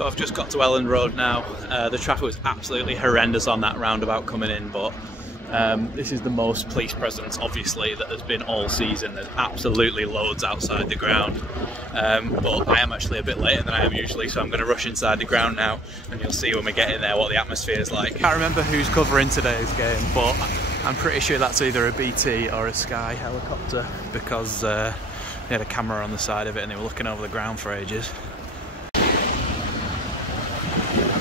So I've just got to Elland Road now. The traffic was absolutely horrendous on that roundabout coming in, but this is the most police presence, obviously, that there's been all season. There's absolutely loads outside the ground, but I am actually a bit later than I am usually, so I'm going to rush inside the ground now, and you'll see when we get in there what the atmosphere is like. I can't remember who's covering today's game, but I'm pretty sure that's either a BT or a Sky helicopter, because they had a camera on the side of it and they were looking over the ground for ages. Yeah.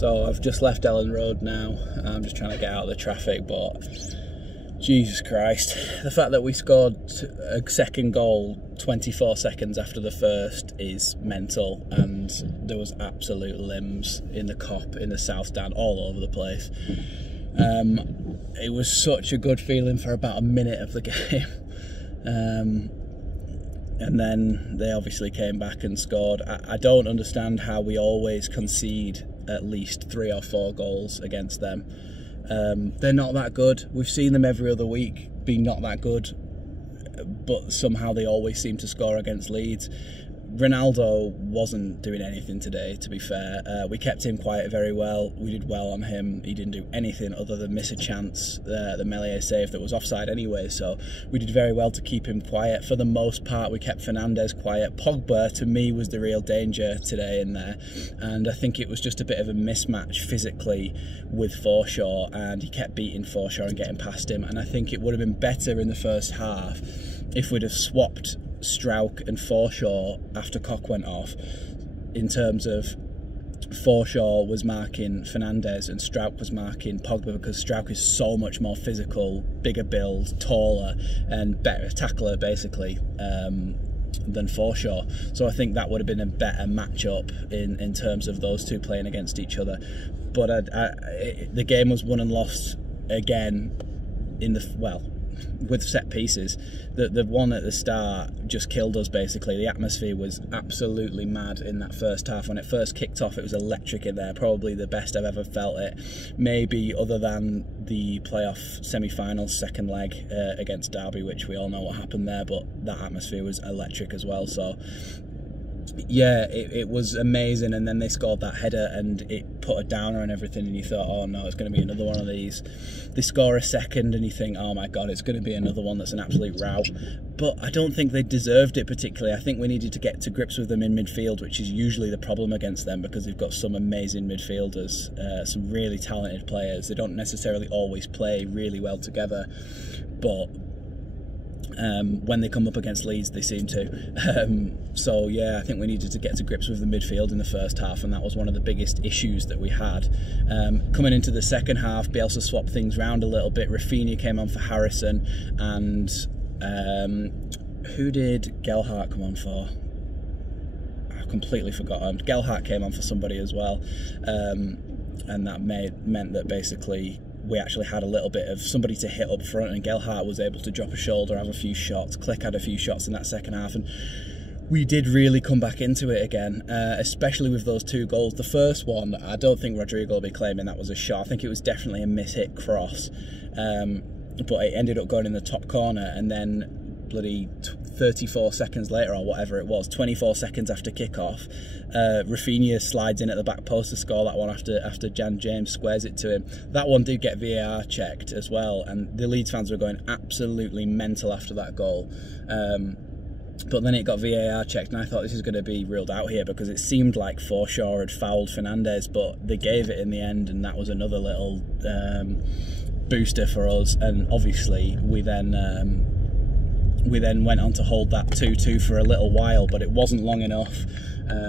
So I've just left Elland Road now. I'm just trying to get out of the traffic, but Jesus Christ, the fact that we scored a second goal 24 seconds after the first is mental, and there was absolute limbs in the Kop, in the South Stand, all over the place. It was such a good feeling for about a minute of the game. And then they obviously came back and scored. I don't understand how we always concede at least 3 or 4 goals against them. They're not that good. We've seen them every other week be not that good, but somehow they always seem to score against Leeds. Ronaldo wasn't doing anything today, to be fair. We kept him quiet very well. We did well on him. He didn't do anything other than miss a chance, the Melee save that was offside anyway, so we did very well to keep him quiet. For the most part, we kept Fernandes quiet. Pogba, to me, was the real danger today in there, and I think it was just a bit of a mismatch physically with Forshaw, and he kept beating Forshaw and getting past him, and I think it would have been better in the first half if we'd have swapped Struijk and Forshaw after Koch went off, in terms of Forshaw was marking Fernandes and Struijk was marking Pogba, because Struijk is so much more physical, bigger build, taller and better tackler basically than Forshaw. So I think that would have been a better matchup in terms of those two playing against each other. But the game was won and lost again in the, with set pieces. The one at the start just killed us basically. The atmosphere was absolutely mad in that first half. When it first kicked off, it was electric in there, probably the best I've ever felt it, maybe other than the playoff semi-final second leg against Derby, which we all know what happened there, but that atmosphere was electric as well. So yeah, it was amazing, and then they scored that header and it put a downer and everything, and you thought, oh no, it's going to be another one of these. They score a second and you think, oh my god, it's going to be another one that's an absolute row. But I don't think they deserved it particularly. I think we needed to get to grips with them in midfield, which is usually the problem against them, because they've got some amazing midfielders, some really talented players. They don't necessarily always play really well together, but when they come up against Leeds, they seem to. So yeah, I think we needed to get to grips with the midfield in the first half, and that was one of the biggest issues that we had. Coming into the second half, Bielsa swapped things round a little bit. Rafinha came on for Harrison, and who did Gelhardt come on for? I've completely forgotten. Gelhardt came on for somebody as well, and that meant that basically we actually had a little bit of somebody to hit up front, and Gelhardt was able to drop a shoulder, have a few shots. Click had a few shots in that second half, and we did really come back into it again, especially with those 2 goals. The first one, I don't think Rodrigo will be claiming that was a shot. I think it was definitely a mishit cross, but it ended up going in the top corner, and then bloody 34 seconds later, or whatever it was, 24 seconds after kick-off, Rafinha slides in at the back post to score that one after Jan James squares it to him. That one did get VAR checked as well, and the Leeds fans were going absolutely mental after that goal. But then it got VAR checked, and I thought this is going to be ruled out here, because it seemed like Forshaw had fouled Fernandes, but they gave it in the end, and that was another little booster for us. And obviously we then went on to hold that 2-2 for a little while, but it wasn't long enough,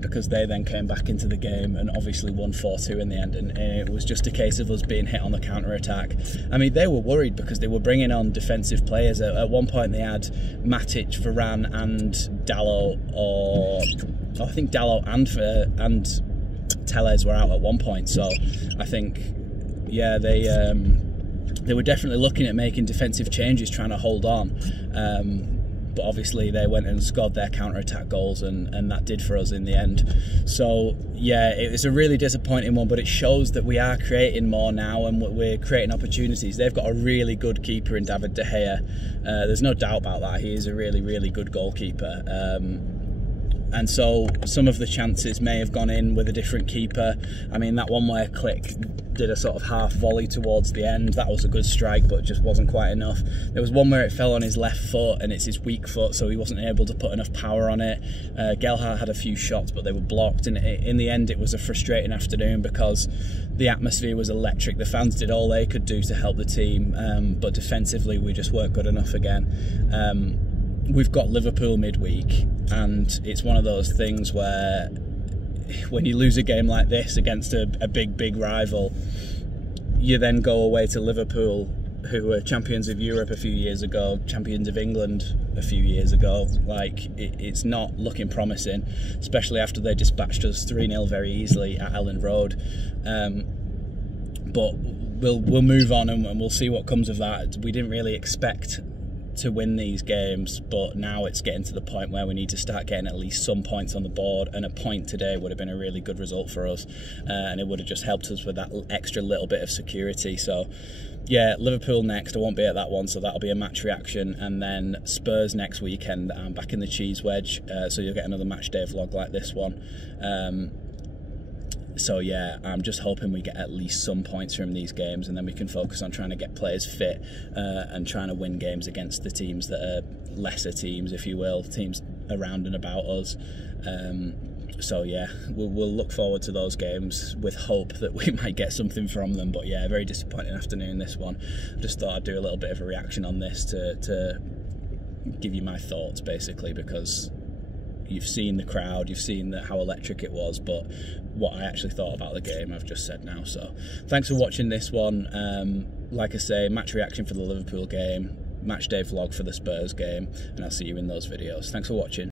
because they then came back into the game and obviously won 4-2 in the end, and it was just a case of us being hit on the counter-attack. I mean, they were worried because they were bringing on defensive players. At one point they had Matic, Varane and Dalot, or I think Dalot and Tellez were out at one point, so I think, yeah, they were definitely looking at making defensive changes, trying to hold on, but obviously they went and scored their counter-attack goals, and that did for us in the end. So yeah, it was a really disappointing one, but it shows that we are creating more now, and we're creating opportunities. They've got a really good keeper in David De Gea. There's no doubt about that. He is a really, really good goalkeeper. And so some of the chances may have gone in with a different keeper. I mean, that one where Click did a sort of half volley towards the end, that was a good strike, but just wasn't quite enough. There was one where it fell on his left foot, and it's his weak foot, so he wasn't able to put enough power on it. Gelhardt had a few shots, but they were blocked, and in the end it was a frustrating afternoon because the atmosphere was electric. The fans did all they could do to help the team, but defensively we just weren't good enough again. We've got Liverpool midweek, and it's one of those things where when you lose a game like this against a big rival, you then go away to Liverpool, who were champions of Europe a few years ago, champions of England a few years ago. Like, it's not looking promising, especially after they dispatched us 3-0 very easily at Elland Road. But we'll move on and we'll see what comes of that. We didn't really expect to win these games, but now it's getting to the point where we need to start getting at least some points on the board, and a point today would have been a really good result for us, and it would have just helped us with that extra little bit of security. So yeah, Liverpool next. I won't be at that one, so that'll be a match reaction, and then Spurs next weekend. I'm back in the cheese wedge, so you'll get another match day vlog like this one. So yeah, I'm just hoping we get at least some points from these games, and then we can focus on trying to get players fit and trying to win games against the teams that are lesser teams, if you will, teams around and about us. So yeah, we'll look forward to those games with hope that we might get something from them. But yeah, very disappointing afternoon, this one. Just thought I'd do a little bit of a reaction on this to give you my thoughts, basically, because you've seen the crowd, you've seen how electric it was, but what I actually thought about the game I've just said now. So thanks for watching this one. Like I say, match reaction for the Liverpool game, match day vlog for the Spurs game, and I'll see you in those videos. Thanks for watching.